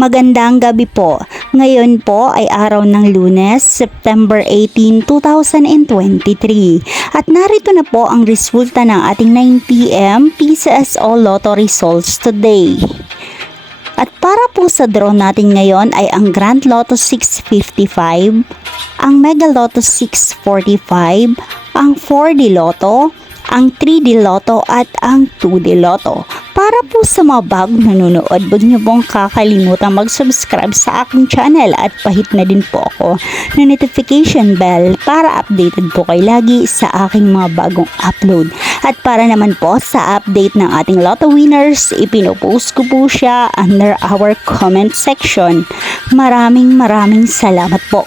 Magandang gabi po. Ngayon po ay araw ng Lunes, September 18, 2023. At narito na po ang resulta ng ating 9 p.m. PCSO Lotto results today. At para po sa draw natin ngayon ay ang Grand Lotto 655, ang Mega Lotto 645, ang 4D Lotto, ang 3D Lotto at ang 2D Lotto. Para po sa mga bagong nanonood, huwag niyo pong kakalimutan mag-subscribe sa aking channel at pahit na din po ako na notification bell para updated po kayo lagi sa aking mga bagong upload. At para naman po sa update ng ating Lotto winners, ipinopost ko po siya under our comment section. Maraming salamat po.